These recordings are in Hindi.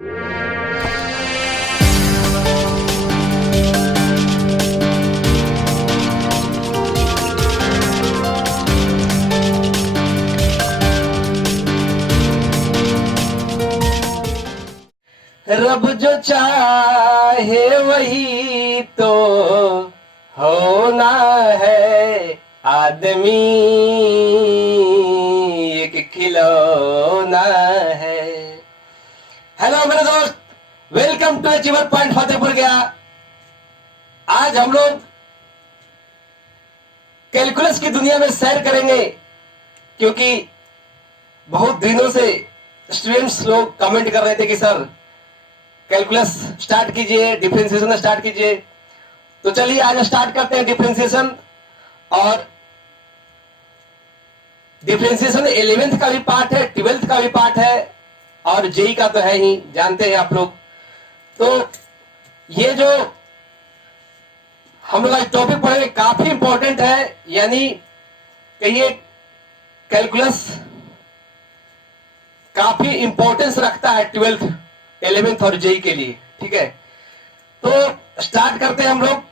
रब जो चाहे वही तो होना है, आदमी एक खिलौना है। हेलो मेरे दोस्त, welcome to achiever point Fatehpur Gaya. आज हम लोग कैलकुलस की दुनिया में सैर करेंगे, क्योंकि बहुत दिनों से स्टूडेंट्स लोग कमेंट कर रहे थे कि सर कैलकुलस स्टार्ट कीजिए, डिफरेंशिएशन स्टार्ट कीजिए। तो चलिए आज स्टार्ट करते हैं डिफरेंशिएशन। और डिफरेंशिएशन 11th का भी पार्ट है, 12th का भी पार्ट है, और जेई का तो है ही, जानते हैं आप लोग। तो ये जो हम लोग आज टॉपिक पढ़ेंगे काफी इंपॉर्टेंट है, यानी कहिए कैलकुलस काफी इंपॉर्टेंस रखता है 12th 11th और जेई के लिए। ठीक है, तो स्टार्ट करते हैं हम लोग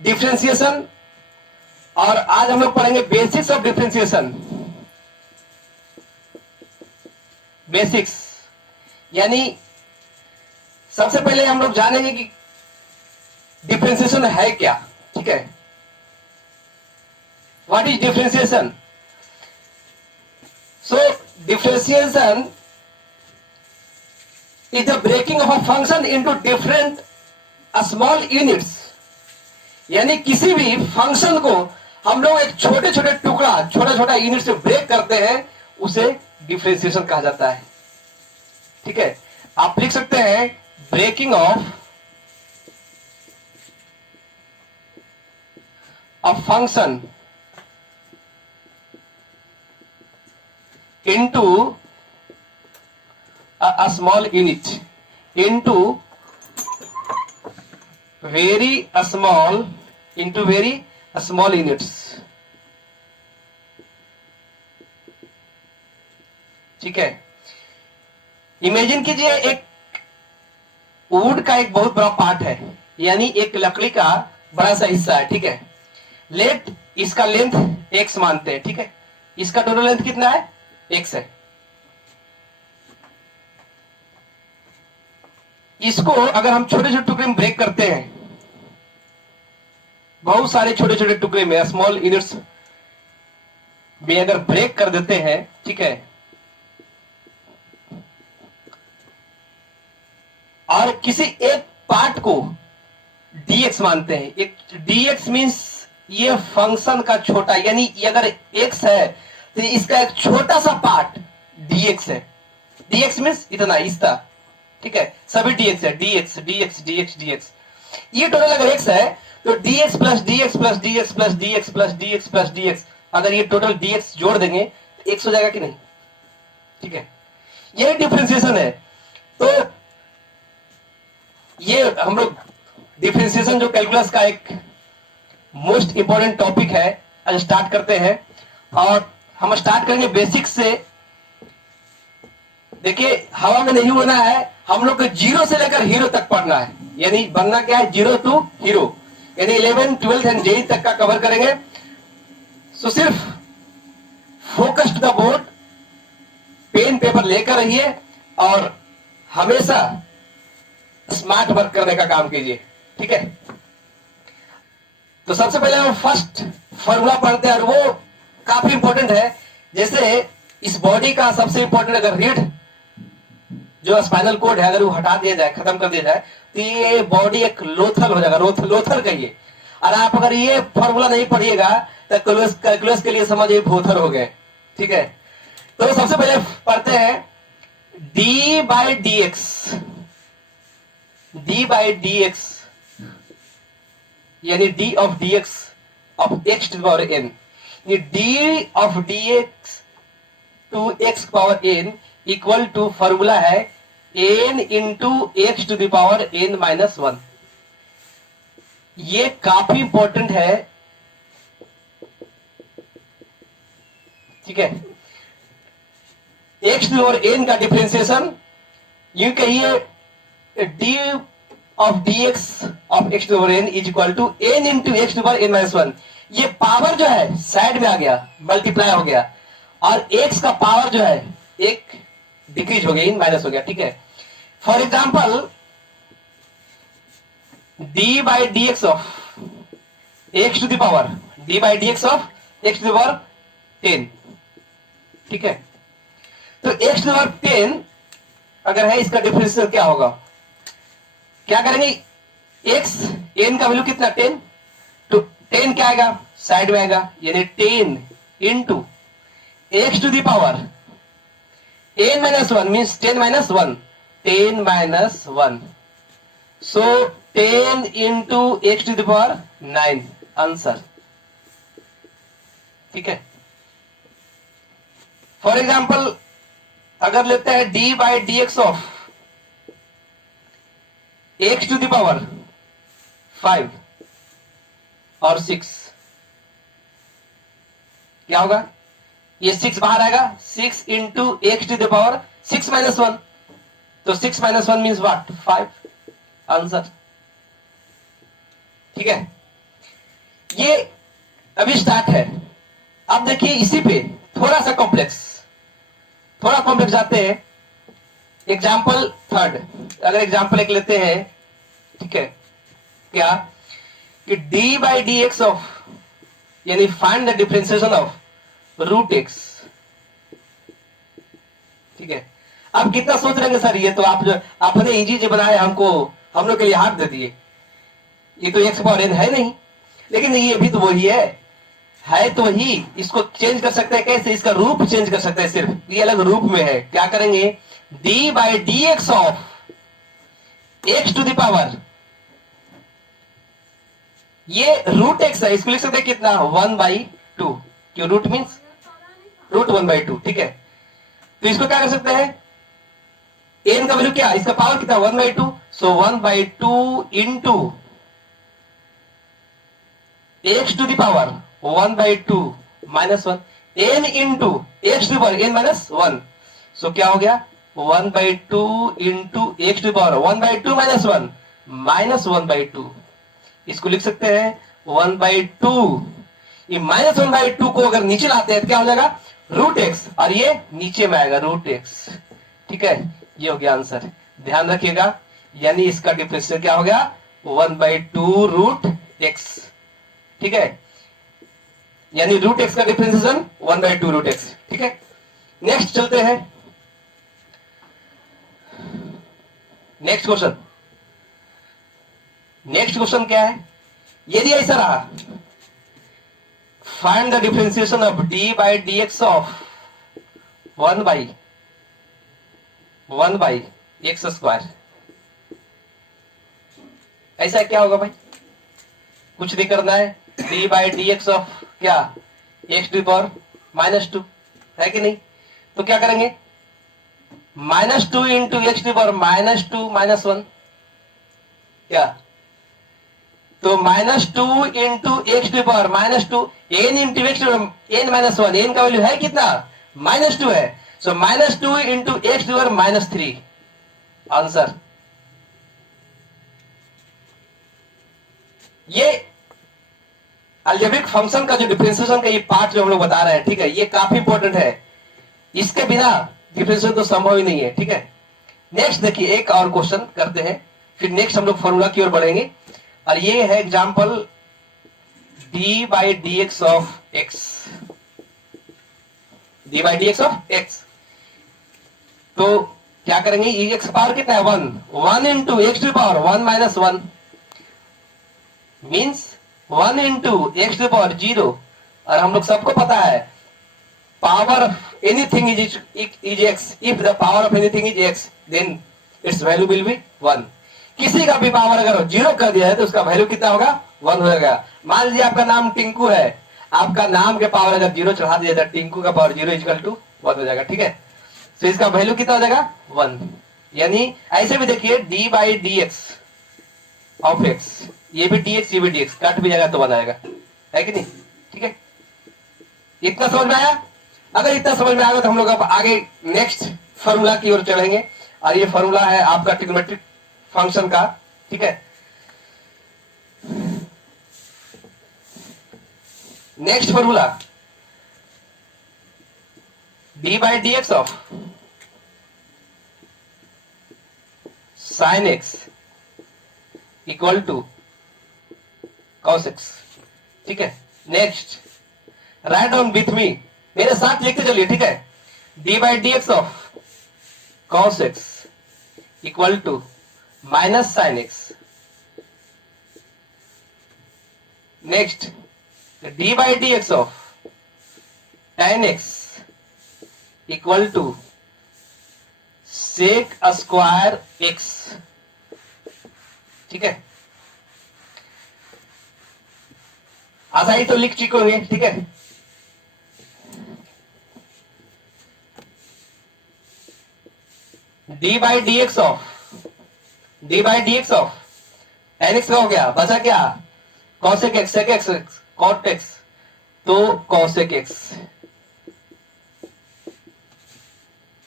डिफरेंशिएशन। और आज हम लोग पढ़ेंगे बेसिक्स ऑफ डिफरेंशिएशन। बेसिक्स यानी सबसे पहले हम लोग जानेंगे कि डिफरेंशिएशन है क्या। ठीक है, what is differentiation? So differentiation is the breaking of a function into different small units। यानी किसी भी फंक्शन को हम लोग एक छोटे छोटे टुकड़ा, छोटा छोटा यूनिट से ब्रेक करते हैं, उसे डिफरेंशिएशन कहा जाता है। ठीक है, आप लिख सकते हैं breaking of a function into a small unit into very small units। ठीक है, इमेजिन कीजिए एक वुड का एक बहुत बड़ा पार्ट है, यानी एक लकड़ी का बड़ा सा हिस्सा है। ठीक है, लेट इसका लेंथ x मानते हैं। ठीक है, इसका टोटल लेंथ कितना है? x है। इसको अगर हम छोटे छोटे टुकड़े में ब्रेक करते हैं, बहुत सारे छोटे छोटे टुकड़े में, स्मॉल यूनिट्स में अगर ब्रेक कर देते हैं, ठीक है, और किसी एक पार्ट को dx मानते हैं। एक dx मीन्स ये फंक्शन का छोटा, यानी ये अगर x है तो इसका एक छोटा सा पार्ट dx है। dx मीन्स इतना, इसका। ठीक है, सभी dx है, dx dx dx dx। ये टोटल अगर x है तो dx plus dx plus dx plus dx plus dx plus dx, अगर ये टोटल dx जोड़ देंगे तो x हो जाएगा कि नहीं? ठीक है, ये डिफरेंशिएशन है। तो ये हम लोग डिफरेंशिएशन जो कैलकुलस का एक मोस्ट इंपॉर्टेंट टॉपिक है, आज स्टार्ट करते हैं। और हम स्टार्ट करेंगे बेसिक्स से। देखिए, हवा में नहीं होना है, हम लोग को जीरो से लेकर हीरो तक पढ़ना है। यानी बनना क्या है? जीरो टू हीरो, यानी 11th 12th एंड जेई तक का कवर करेंगे। सो सिर्फ focus to the board, pen paper लेकर रहिए और हमेशा स्मार्ट वर्क करने का काम कीजिए। ठीक है, तो सबसे पहले हम फर्स्ट फॉर्मूला पढ़ते हैं, और वो काफी इंपॉर्टेंट है। जैसे इस बॉडी का सबसे इंपॉर्टेंट अगर रीढ़ जो स्पाइनल कोड है, अगर वो हटा दिया जाए, खत्म कर दिया जाए, तो ये बॉडी एक लोथल हो जाएगा। लोथल कहिए। और आप अगर ये फॉर्मूला नहीं पढ़िएगा तो कैलकुलस के लिए समझिए भोथर हो गए। ठीक है, तो सबसे पहले पढ़ते हैं d by d x. D by d x यानी d of d x of x to power n. ये d of d x to x power n equal to formula है n into x to the power n minus 1। ये काफी इंपॉर्टेंट है। ठीक है, एक्स टू पावर एन का डिफरेंशिएशन यूं कहिए d of d x of x to n is equal to N into x to n minus one. ये पावर जो है साइड में आ गया, मल्टीप्लाई हो गया, और एक्स का पावर जो है एक डिक्रीज हो गया, इन माइनस हो गया, ठीक है। For example d by d x of x to the power d by d x of x to the power 10, ठीक है। तो एक्स टू द पावर 10 अगर है, इसका डिफरेंशियल क्या होगा, क्या करेंगे, एक्स एन का वैल्यू कितना 10, तो 10 क्या आएगा साइड में आएगा, यानी 10 into x to the power n minus 1 means 10 minus 1, 10 minus 1, so 10 into x to the power 9 answer, ठीक है। फॉर एग्जाम्पल अगर लेते हैं d by d x of x to the power 5 और 6, क्या होगा, ये 6 बाहर आएगा, 6 into x to the power 6 minus 1, तो 6 माइनस 1 मीन्स व्हाट 5 आंसर, ठीक है। ये अभी स्टार्ट है। अब देखिए इसी पे थोड़ा कॉम्प्लेक्स जाते हैं। एग्जाम्पल थर्ड, अगर एग्जाम्पल एक लेते हैं, ठीक है, क्या कि d by d x of, यानी find the differentiation of root x, ठीक है। अब कितना सोच रहे हैं सर, ये तो आप जो आपने इजी जो बनाए हमको, हम लोग के लिए हाथ दे दिए, ये तो एक्स पावर एन है नहीं, लेकिन ये भी तो वही है तो वही, इसको चेंज कर सकते हैं कैसे, इसका रूप चेंज कर सकते हैं, सिर्फ ये अलग रूप में है। क्या करेंगे, d by d x of x to the power, ये रूट एक्स है, इसको लिख सकते हैं कितना 1/2, क्यों रूट मीन्स रूट 1/2, ठीक है। तो इसको क्या कर सकते हैं, एन का वैल्यू क्या, इसका पावर कितना 1/2, so 1/2 into x to the power 1/2 minus 1, n into x to power n minus 1, so क्या हो गया 1/2 into x to power 1/2 minus 1 minus 1/2, इसको लिख सकते हैं 1/2, ये माइनस 1/2 को अगर नीचे लाते हैं तो क्या हो जाएगा रूट एक्स, और ये नीचे में आएगा रूट एक्स, ठीक है। ये हो गया आंसर, ध्यान रखिएगा, यानी इसका डिफरेंशियल क्या हो गया 1/2 रूट एक्स, ठीक है, यानी रूट एक्स का डिफरेंशिएशन 1/2 रूट एक्स, ठीक है। नेक्स्ट चलते हैं, नेक्स्ट क्वेश्चन क्या है, यदि ऐसा रहा, find the differentiation of d by d x of 1/1 x square, ऐसा क्या होगा भाई, कुछ नहीं करना है, d by d x of क्या एक्स टू पावर -2 है कि नहीं, तो क्या करेंगे -2 into x to power -2 minus 1, क्या, तो -2 into x to power -2 n into x n minus 1, n का वैल्यू है कितना -2 है, सो -2 into x to power -3 answer. ये अलजेब्रिक फंक्शन का जो डिफरेंशिएशन का ये पार्ट जो हम लोग बता रहे हैं, ठीक है, ये काफी इंपॉर्टेंट है, इसके बिना डिफरेंशिएशन तो संभव ही नहीं है, ठीक है। नेक्स्ट देखिए एक और क्वेश्चन करते हैं, फिर नेक्स्ट हम लोग फॉर्मूला की ओर बढ़ेंगे, और ये है example d by d x of x, d by d x of x, तो क्या करेंगे, एक्स पावर कितना है 1 into x to power 1 minus 1 means 1 into x to power 0, और हम लोग सबको पता है power of anything is x, if the power of anything is x then its value will be 1, किसी का भी पावर अगर 0 कर दिया है तो उसका वैल्यू कितना होगा 1 हो जाएगा। मान लीजिए आपका नाम टिंकू है, आपका नाम के पावर अगर 0 चढ़ा दिया जाए, टिंकू का पावर 0 इक्वल टू 1 हो जाएगा, ठीक है। तो इसका वैल्यू कितना हो जाएगा 1, यानी ऐसे भी देखिए D by d x of x, ये भी dx ये भी dx, काट भी जाएगा तो 1 आएगा, है कि नहीं, ठीक है। इतना समझ में आया, अगर इतना समझ में आएगा तो हम लोग अब आगे नेक्स्ट फॉर्मूला की ओर चढ़ेंगे, और ये फॉर्मूला है आपका ट्रिग्नोमेट्रिक फंक्शन का, ठीक है। Next formula d by d x of sine x equal to cos x, ठीक है। Next write down with me, मेरे साथ लिखते चलिए, ठीक है। D by d x of cos x equal to minus sine x. Next d by d x of tan x equal to sec square x, ठीक है। आसानी तो लिख चुके होंगे, ठीक है। D by d x of tan x का हो गया, बचा क्या, cosec x, sec x, cot x, तो cosec x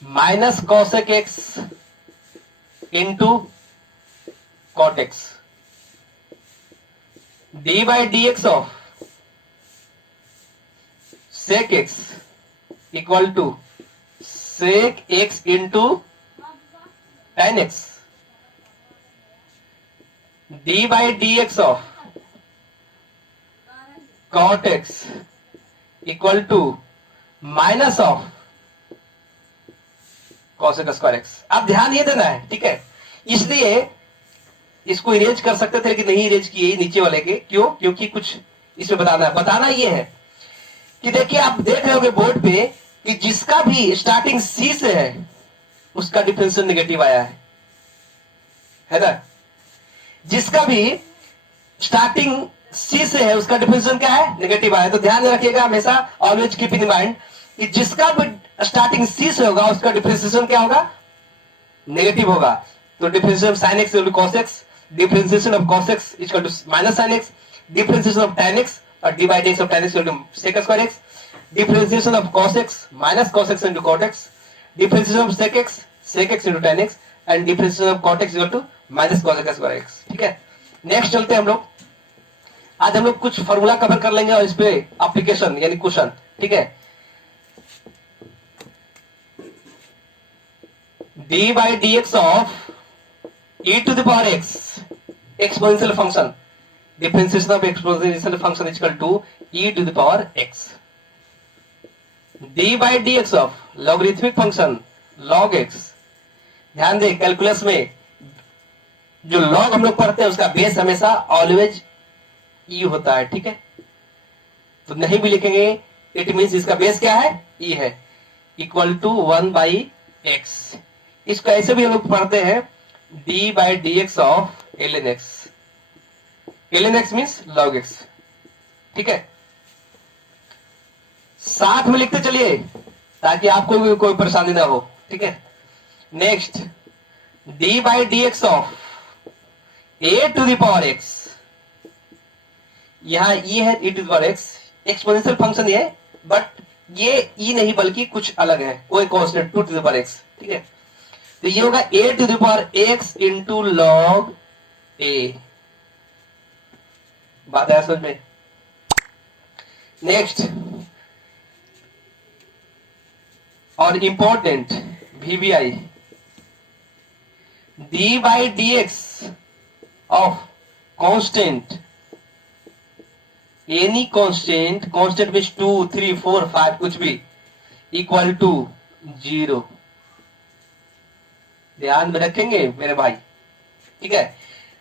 minus cosec x into cot x। D by d x of sec x equal to sec x into tan x। D by d x of cot x equal to minus of cosec square x. अब ध्यान ये देना है, ठीक है। इसलिए इसको इरेज कर सकते थे लेकिन नहीं इरेज किए नीचे वाले के, क्यों, क्योंकि कुछ इसमें बताना है। बताना ये है कि देखिए आप देख रहे होंगे बोर्ड पे कि जिसका भी स्टार्टिंग सी से है उसका डिफरेंशियल नेगेटिव आया है ना। जिसका भी स्टार्टिंग सी से है उसका डिफरेंशियल क्या है, नेगेटिव आया। तो ध्यान रखिएगा हमेशा, ऑलवेज कीप इन माइंड कि जिसका भी स्टार्टिंग सी से होगा उसका डिफरेंशिएशन क्या होगा, नेगेटिव होगा। तो differentiation of sin x equal to cos x, differentiation of cos x equal to minus sin x, differentiation of tan x और d by dx of tan x equal to sec square x, differentiation of cos x minus cos x into cot x, differentiation of sec x into tan x and differentiation of cot x equal to minus cos x square x, ठीक है। नेक्स्ट चलते हैं हम लोग। आज हम लोग कुछ फॉर्मूला कवर कर लेंगे और इस पे एप्लीकेशन यानी क्वेश्चन, ठीक है। D by d x of e to the power x exponential function, differentiation of exponential function equal to e to the power x। D by d x of logarithmic function log x। ध्यान दें कैलकुलस में जो log हम लोग पढ़ते हैं उसका बेस हमेशा ऑलवेज e होता है, ठीक है। तो नहीं भी लिखेंगे इट मींस इसका बेस क्या है, e है, इक्वल टू 1 बाई x। इसको ऐसे भी हम लोग पढ़ते हैं d by d x of ln x। ln x means log x, ठीक है। साथ में लिखते चलिए ताकि आपको भी कोई परेशानी ना हो, ठीक है। Next d by d x of a to the power x, यहां e है e to the power x, exponential function है बट ये e नहीं बल्कि कुछ अलग है, कोई constant 2 to the power x, ठीक है। तो ये होगा a to the power x into log a। बात है समझ में। नेक्स्ट और important VBI, d by d x of constant, any constant, constant means 2 3 4 5 कुछ भी, इक्वल टू 0। ध्यान में रखेंगे मेरे भाई, ठीक है।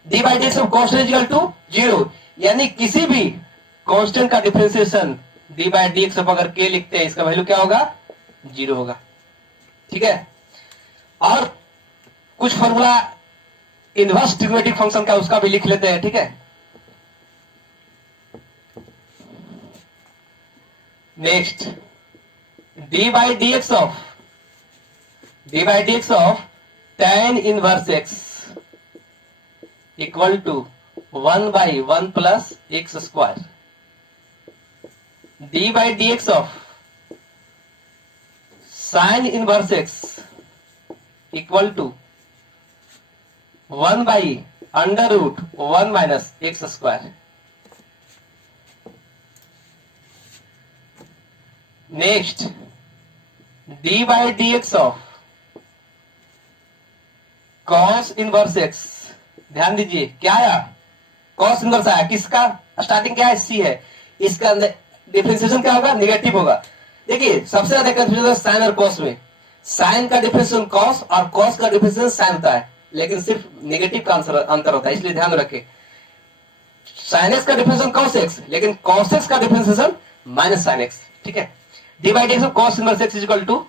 D by d x of constant equal to 0, यानी किसी भी कांस्टेंट का differentiation d by d x of अगर k लिखते हैं इसका वैल्यू क्या होगा, 0 होगा, ठीक है। और कुछ फॉर्मूला इनवर्स ट्रिग्नोमेट्रिक फंक्शन का उसका भी लिख लेते हैं, ठीक है। Next d by d x of tan inverse x equal to 1 by 1 plus x square. d by d x of sine inverse x equal to 1/√1 minus x square. Next d/dx of cos inverse x. ध्यान दीजिए क्या आया, कॉस इनवर्स आया। किसका स्टार्टिंग क्या है, सी है। इसका डिफरेंशिएशन क्या होगा, निगेटिव होगा। देखिए सबसे ज्यादा कंफ्यूजन साइन और कॉस में। साइन का डिफरेंशिएशन कॉस और कॉस का डिफरेंशिएशन साइन होता है, लेकिन सिर्फ नेगेटिव का अंतर होता है, इसलिए ध्यान रखें। साइन एक्स का डिफरेंशिएशन कॉस एक्स, लेकिन कॉस एक्स का डिफरेंशिएशन माइनस साइन एक्स। ठीक है, डी/dx of cos inverse x is equal to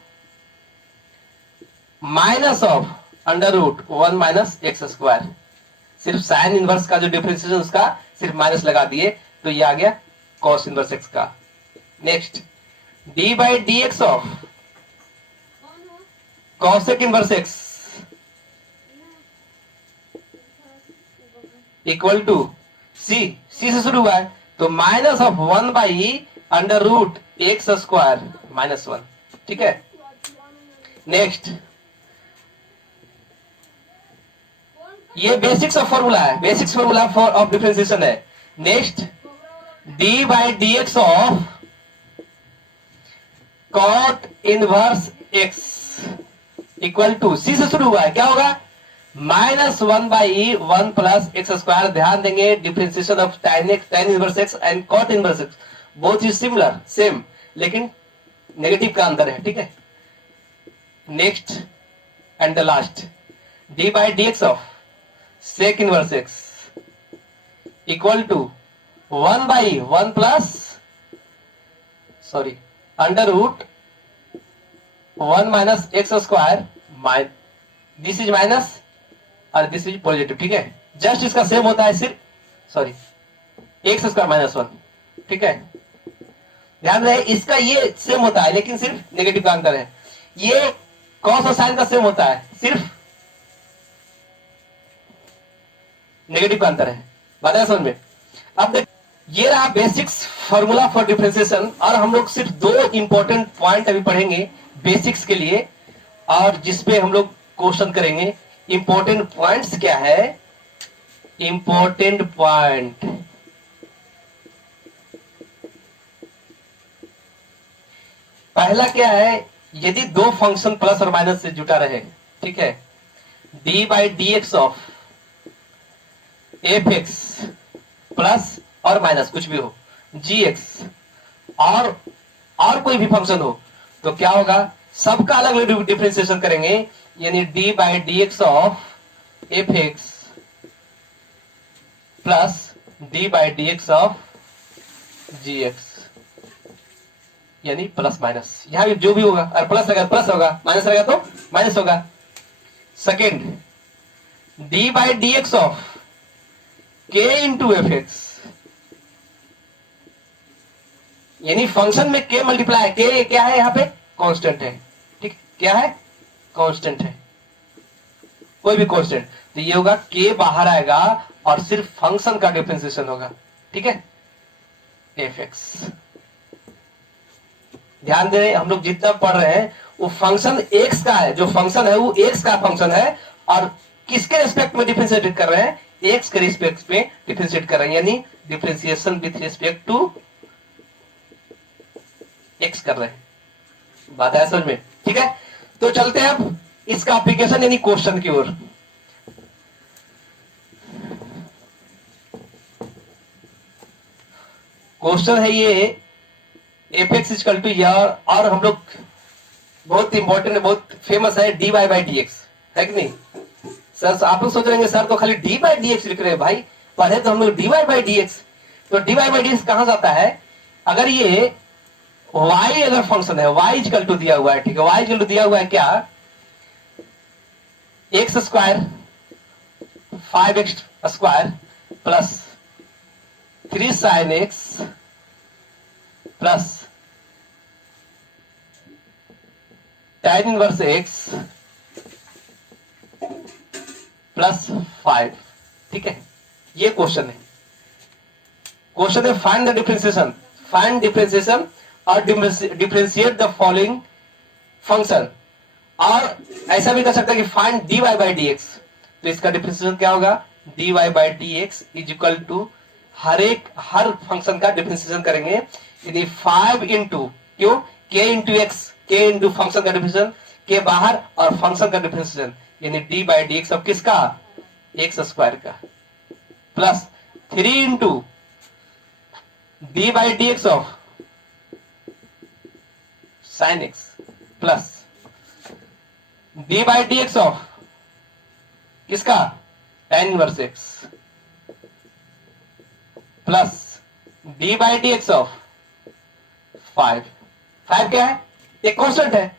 minus of √1 minus x square. सिर्फ साइन इनवर्स का जो डिफरेंशिएशन उसका सिर्फ माइनस लगा दिए, तो ये आ गया कॉस इनवर्स एक्स का। Next d/dx of cosec inverse x equal to C. C से शुरू हुआ है तो माइनस ऑफ 1/√x स्क्वायर -1। ठीक है, नेक्स्ट ये बेसिक्स ऑफ फॉर्मूला है, basics formula for of differentiation है। Next d/dx of cot inverse x equal to C से शुरू हुआ है, क्या होगा -1/1 प्लस एक्स स्क्वायर। ध्यान देंगे differentiation of tan inverse x and cot inverse x both is similar, same, लेकिन नेगेटिव का अंतर है। ठीक है, next and the last d/dx of sec inverse x equal to 1/1 plus √1 minus x square. This is minus और दिस इज पॉजिटिव। ठीक है, जस्ट इसका सेम होता है, सिर्फ एक्स स्क्वायर -1। ठीक है, ध्यान रहे इसका ये सेम होता है, लेकिन सिर्फ नेगेटिव का अंतर है। ये कॉस और साइन का सेम होता है, सिर्फ नेगेटिव का अंतर है। बात है समझ में। अब देख, ये रहा बेसिक्स फॉर्मूला फॉर डिफरेंशिएशन, और हम लोग सिर्फ 2 इंपॉर्टेंट पॉइंट अभी पढ़ेंगे बेसिक्स के लिए, और जिसपे हम लोग क्वेश्चन करेंगे। इंपॉर्टेंट पॉइंट्स क्या है, इंपॉर्टेंट पॉइंट पहला क्या है, यदि 2 फंक्शन प्लस और माइनस से जुटा रहे, ठीक है, d/dx ऑफ f(x) प्लस और माइनस कुछ भी हो, gx और कोई भी फंक्शन हो, तो क्या होगा, सबका अलग अलग डिफरेंशिएशन करेंगे। यानी d/dx of f(x) plus d/dx of gx, यानी प्लस माइनस। यहां भी जो भी होगा, और प्लस रहेगा प्लस होगा, माइनस रहेगा तो माइनस होगा। Second d/dx of k into f(x), यानी फंक्शन में k मल्टीप्लाई, k क्या है यहां पे, कांस्टेंट है। ठीक, क्या है, कांस्टेंट है, कोई भी कांस्टेंट। तो ये होगा k बाहर आएगा और सिर्फ फंक्शन का डिफरेंशिएशन होगा। ठीक है, f(x). ध्यान दें, हम लोग जितना पढ़ रहे हैं वो फंक्शन x का है, जो फंक्शन है वो x का फंक्शन है, और किसके रिस्पेक्ट में डिफरेंशिएट कर रहे हैं, x के रिस्पेक्ट में डिफरेंशिएट कर रहे हैं, यानी differentiation with respect to x कर रहे हैं। बात है समझ में। ठीक है, तो चलते हैं अब इसका एप्लीकेशन यानी क्वेश्चन की ओर। क्वेश्चन है ये f(x) इक्वल टू, और हम लोग बहुत इंपॉर्टेंट है, बहुत फेमस है, dy/dx है कि नहीं। सर आप लोग सोच रहे हैं सर तो खाली dy/dx लिख रहे हैं, भाई पढ़े तो हम लोग dy/dx। तो dy/dx कहां जाता है, अगर ये y अगर फंक्शन है, y इक्वल टू दिया हुआ है, ठीक है, y इक्वल टू दिया हुआ है क्या, x square 5x square plus 3 sin x plus tan inverse x plus 5। ठीक है, ये क्वेश्चन है। क्वेश्चन है find the differentiation, find differentiation और डिफरेंशिएट द फॉलोइंग फंक्शन। और ऐसा भी कर सकता है कि फाइंड dy/dx। तो इसका डिफरेंशिएशन क्या होगा, dy by d x is equal to हर फंक्शन का डिफरेंशिएशन करेंगे, यानी 5 इंटू क्यों k into x, k into function का डिफरेंशिएशन, के बाहर और फंक्शन का डिफरेंशिएशन, यानी डी बाई डी एक्स अब किसका, एक्स स्क्वायर का, plus 3 into d by d x of sine x, plus d by d x of किसका, tan inverse x, plus d by d x of 5 क्या है, एक कांस्टेंट है।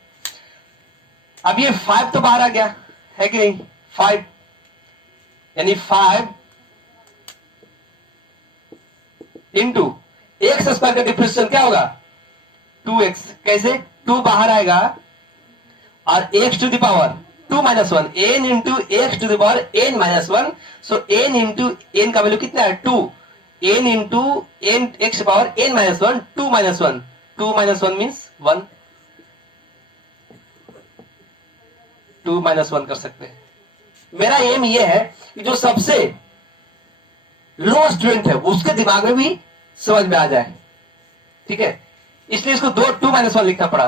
अब ये 5 तो बाहर आ गया है कि नहीं, 5 यानी 5 इंटू एक्स स्क्वायर का डिफरेंशिएशन क्या होगा, 2x, कैसे 2 बाहर आएगा और x to the power 2 minus 1, n into x to the power n minus 1, so n into n का वैल्यू कितना है 2, n into n x power n minus 1, 2 minus 1, 2 minus 1 means 1, 2 minus 1 कर सकते हैं। मेरा एम ये है कि जो सबसे लो स्टूडेंट है उसके दिमाग में भी समझ में आ जाए, ठीक है, इसलिए इसको 2 माइनस 1 लिखना पड़ा,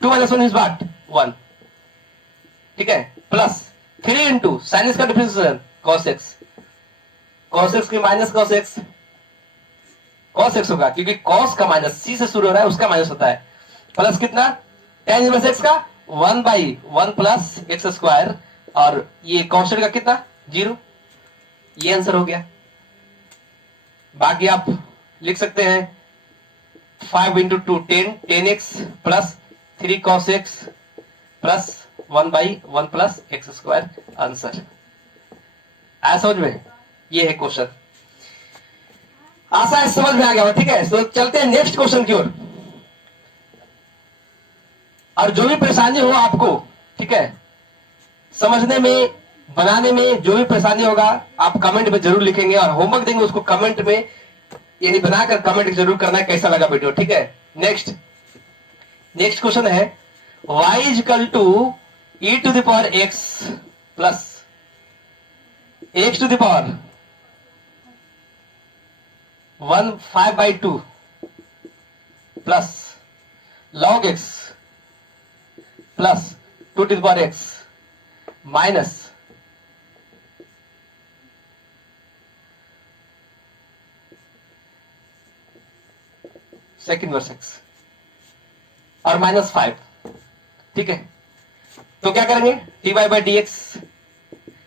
2 माइनस 1 इज व्हाट 1, ठीक है, प्लस 3 इंटू साइन एक्स का differentiation cos x, cos x की minus cos x, cos x होगा क्योंकि cos का माइनस c से शुरू हो रहा है, उसका माइनस होता है, प्लस कितना tan इनवर्स x का 1 बाई 1 प्लस एक्स स्क्वायर, और ये कांस्टेंट का कितना 0, ये आंसर हो गया। बाकी आप लिख सकते हैं 5 into 2 10x plus 3 cos x plus 1 by 1 plus x square, answer आया समझ में, ये है क्वेश्चन, आशा है समझ में आ गया, ठीक है। तो चलते हैं नेक्स्ट क्वेश्चन की ओर, और जो भी परेशानी हो आपको, ठीक है, समझने में बनाने में जो भी परेशानी होगा आप कमेंट में जरूर लिखेंगे, और होमवर्क देंगे उसको कमेंट में, यानी बनाकर कमेंट जरूर करना है कैसा लगा वीडियो, ठीक है। नेक्स्ट क्वेश्चन है y is equal to e to the power x plus x to the power 1 5 by 2 plus log x plus 2 to the power x minus sec inverse x और माइनस 5, ठीक है। तो क्या करेंगे, dy बाई डी एक्स,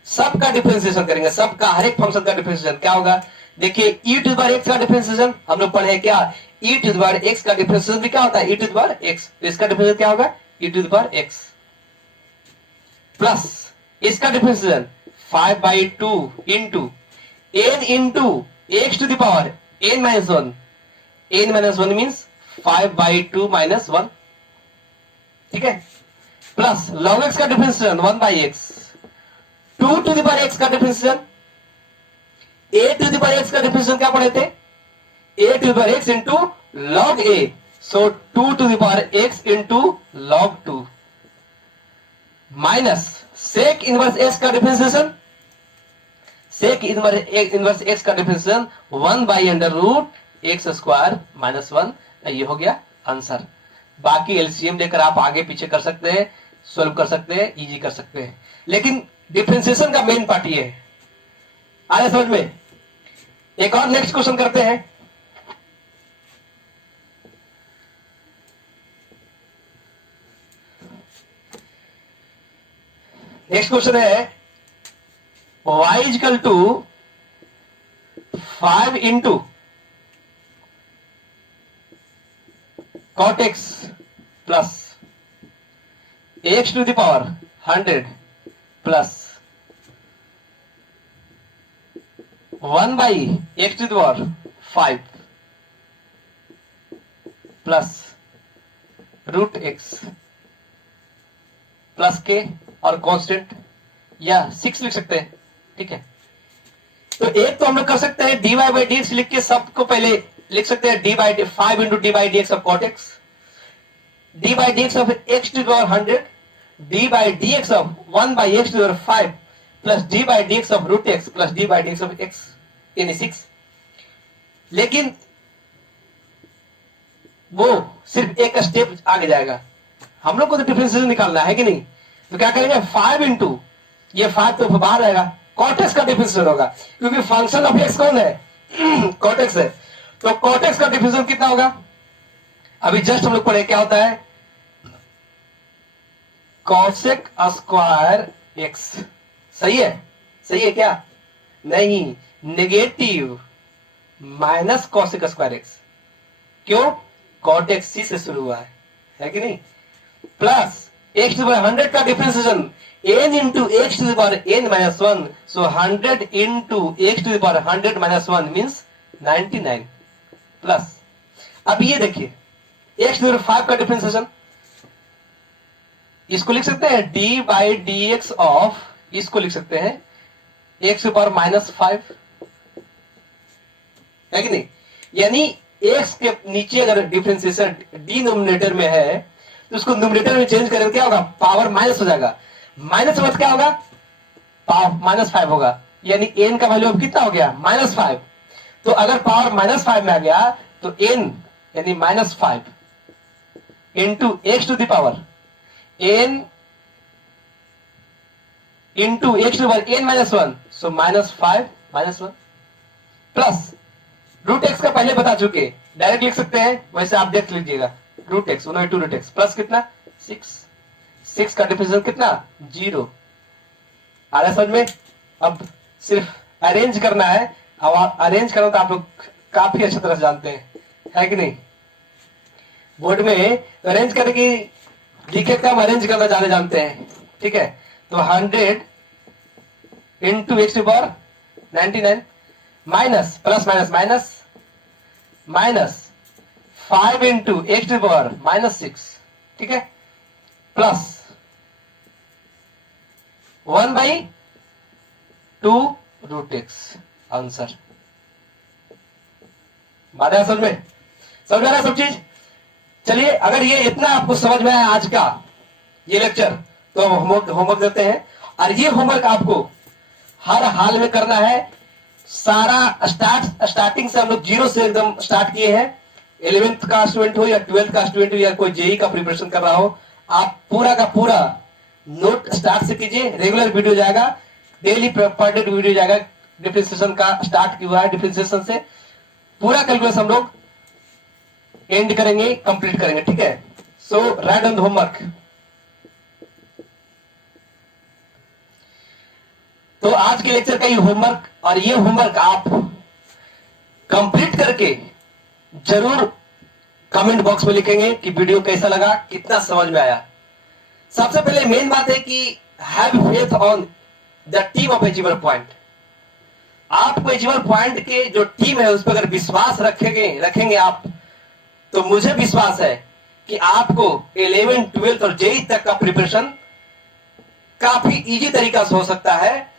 सबका डिफरेंशिएशन करेंगे, सबका हर एक फंक्शन का डिफरेंशिएशन क्या होगा, देखिए e to the power x का डिफरेंशिएशन हम लोग पढ़े क्या, e to the power x का डिफरेंशिएशन भी क्या होता है e to the power x, तो इसका डिफरेंशिएशन क्या होगा e to the power x, plus इसका differentiation 5 by 2 into n into x to the power n minus 1, n minus 1 means 5 by 2 minus 1, ठीक है, प्लस log x का differentiation 1 by x, 2 to the power x का differentiation, a to the power x का डिफरेंशिएशन क्या पढ़े थे, a to the power x into log a, सो 2 to the power x into log 2, minus sec inverse x का डिफरेंशिएशन, सेक इनवर्स x का differentiation 1 by under root x square minus 1, ये हो गया आंसर। बाकी एलसीएम लेकर आप आगे पीछे कर सकते हैं, सॉल्व कर सकते हैं, इजी कर सकते हैं, लेकिन डिफरेंशिएशन का मेन पार्ट ये है, आया समझ में। एक और नेक्स्ट क्वेश्चन करते हैं, नेक्स्ट क्वेश्चन है y is equal to 5 into cot x plus x to the power 100 plus 1 by x to the power 5 plus root x plus k और कांस्टेंट या 6 लिख सकते हैं, ठीक है। तो एक तो हम लोग कर सकते हैं dy बाई डी एक्स लिख के सबको पहले लिख सकते हैं d by 5 into d by d x of cot x, d by d x of x to the power 100, d by d x of 1 by x to the power 5 plus d by d x of root x plus d by d x of x यानी 6। लेकिन वो सिर्फ एक स्टेप आगे जाएगा, हम लोग को तो डिफरेंशिएशन निकालना है कि नहीं, तो क्या करेंगे 5 इंटू ये 5 तो बाहर रहेगा, कॉट एक्स का डिफरेंशिएशन होगा क्योंकि फंक्शन ऑफ एक्स कौन है कॉट एक्स है, तो कॉट एक्स का डिफरेंशिएशन कितना होगा, अभी जस्ट हम लोग पढ़े क्या होता है कॉसेक स्क्वायर एक्स। सही है, सही है क्या, नहीं, negative minus cosec square x, क्यों, कॉट एक्स सी से शुरू हुआ है कि नहीं, प्लस एक्स टू पावर 100 का differentiation n into x to power n minus 1, so 100 into x to power 100 minus 1 means 99 plus, अब ये देखिए एक्स टू पावर 5 का डिफरेंशिएशन, इसको लिख सकते हैं d by d x of, इसको लिख सकते हैं एक्स टू पावर माइनस 5 है कि नहीं, यानी एक्स के नीचे अगर डिफरेंशिएशन डिनोमिनेटर में है तो उसको न्यूमरेटर में चेंज करेंगे क्या होगा, पावर माइनस हो जाएगा, माइनस के बाद क्या होगा पावर माइनस 5 होगा, यानी n का वैल्यू अब कितना हो गया -5, तो अगर पावर -5 में आ गया तो n यानी -5 into x to the power n into x to power n minus 1, so -5 -1 plus root x का पहले बता चुके, डायरेक्ट लिख सकते हैं, वैसे आप देख लीजिएगा root x 1/2 root x plus कितना 6 का डिफरेंशिएशन कितना 0, आ रहा है समझ में। अब सिर्फ अरेंज करना है, अब अरेंज करना तो आप लोग काफी अच्छी तरह से जानते है कि नहीं, बोर्ड में अरेंज करके लिखे का हम अरेंज करना ज्यादा जानते हैं, ठीक है, तो 100 into x to power 99 minus plus minus minus minus 5 into x to power -6, ठीक है, प्लस 1/2 रूट एक्स, आंसर। बात है समझ में, समझ में आ रहा है सब चीज। चलिए अगर ये इतना आपको समझ में आया आज का ये लेक्चर, तो हम होमवर्क देते हैं, और ये होमवर्क आपको हर हाल में करना है, सारा स्टार्टिंग से हम लोग 0 से एकदम स्टार्ट किए हैं, 11th का स्टूडेंट हो या 12th का स्टूडेंट हो या कोई जेई का प्रिपरेशन कर रहा हो, आप पूरा का पूरा नोट स्टार्ट से कीजिए, रेगुलर वीडियो जाएगा, डेली पर डे वीडियो जाएगा, डिफरेंशिएशन का स्टार्ट किया है, डिफरेंशिएशन से पूरा कैलकुलस हम लोग एंड करेंगे, कंप्लीट करेंगे, ठीक है। सो राइट ऑन द होमवर्क। तो आज के लेक्चर का ये होमवर्क, और ये होमवर्क आप कंप्लीट करके जरूर कमेंट बॉक्स में लिखेंगे कि वीडियो कैसा लगा, कितना समझ में आया। सबसे पहले मेन बात है कि have faith on the team of achiever point. आपको अचीवर पॉइंट के जो टीम है उस पर अगर विश्वास रखेंगे आप, तो मुझे विश्वास है कि आपको 11th 12th और जेई तक का प्रिपरेशन काफी इजी तरीका से हो सकता है,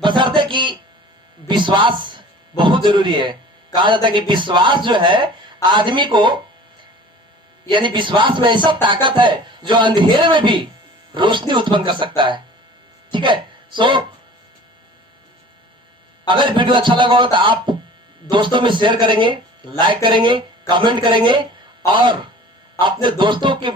बशर्ते कि विश्वास बहुत जरूरी है। कहा जाता है कि विश्वास जो है आदमी को, यानी विश्वास में ऐसा ताकत है जो अंधेरे में भी रोशनी उत्पन्न कर सकता है, ठीक है। सो अगर वीडियो अच्छा लगा हो तो आप दोस्तों में शेयर करेंगे, लाइक करेंगे, कमेंट करेंगे, और अपने दोस्तों के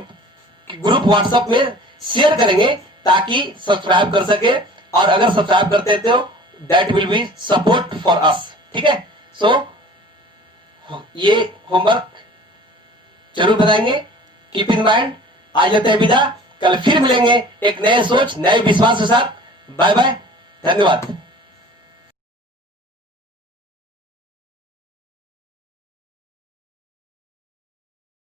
ग्रुप व्हाट्सएप में शेयर करेंगे ताकि सब्सक्राइब कर सके, और अगर सब्सक्राइब करते हो that will be support for us, ठीक है। सो ये होमवर्क जरूर बताएंगे, कीप इन माइंड। आज लेते हैं विदा, कल फिर मिलेंगे एक नए सोच नए विश्वास के साथ। बाय बाय, धन्यवाद।